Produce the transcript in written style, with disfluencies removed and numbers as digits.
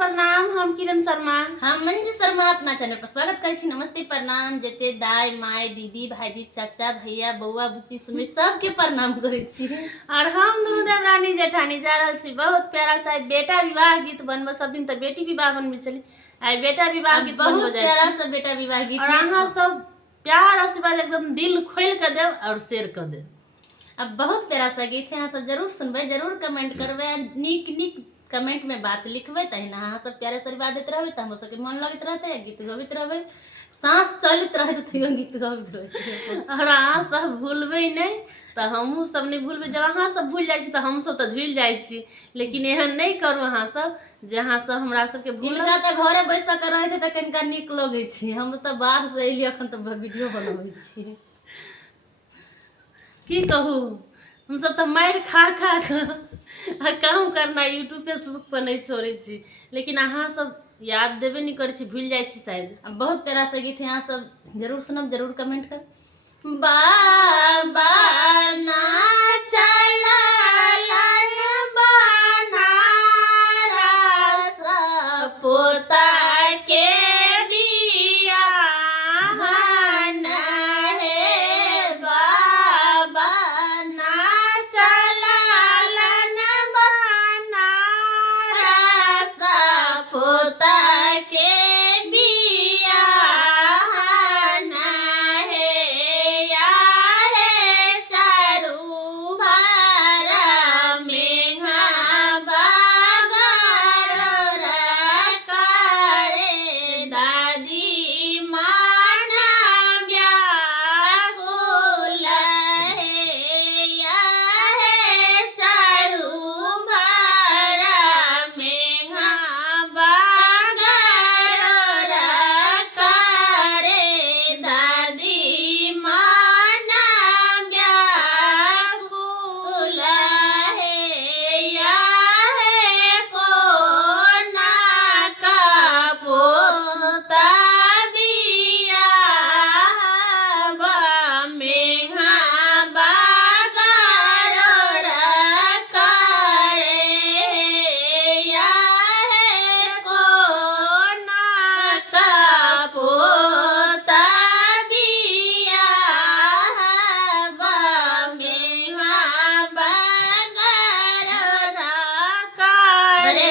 प्रणाम। हम किरण शर्मा, हम मंजू शर्मा अपना चैनल पर स्वागत करै छी। नमस्ते प्रणाम। जते दाई माय दीदी भाईजी चाचा भैया बउआ बुच्ची सुमी सबके प्रणाम करै छी। और हम दोनों देवरानी जेठानी जा रहल छी बहुत प्यारा सा बेटा विवाह गीत बनबो। सब दिन तो बेटी विवाह बनबे चली, आई बेटा विवाह गीत बनबो बहुत प्यारा सा बेटा विवाह गीत और अहाँ सब प्यार आशीर्वाद एकदम दिल खोल के देव और शेयर कर देव। अब बहुत प्यारा सा गीत है, अहाँ सब जरूर सुनबे, जरूर कमेंट करबे, नीक कमेंट में बात लिखबे, तहिना अहाँ सब प्यारे आशीर्वाद देते रहबे त हम सबके मन लगत रहते, गीत गबैत रहबे, सांस चलत रहे तो गीत गबैत रहे। और अहाँ सब भूलबे नहीं तो हमहू सब नहीं भूलबे। जब अहाँ सब भूल जाए छी तो हम सब तो झूल जाए छी, लेकिन एहन नहीं करू अहाँ सब जे अहाँ सब हमरा सबके भूल। इनका तो घरे बैस के रहे छै त कनिका नीक लगे छै, हम तो बाहर से एली अखन तो वीडियो बनाबै छी। की कहू, हम सब तो मार खा खा के काम करना यूट्यूब फेसबुक पर नहीं छोड़े छी, लेकिन अहाँ सब याद देबे नहीं करे छी, भूल जाए छी शायद। अब बहुत प्यारा सा गीत है, यहाँ सब जरूर सुनब, जरूर कमेंट कर। बाबा ना चलन बनारस पोता के बियाहन हे। बाबा ना चलन बनारस पोता के बियाहन हे। या हे चारू भार मेघा बगर करे दादी माना व्याकुल हे। या हे चारू भार मेघा बगर करे दादी माना व्याकुल हे। या हे कोना का पोता बियाहबा मेघा बगर करे। या हे कोना का पोता बियाहबा मेघा बगर करे।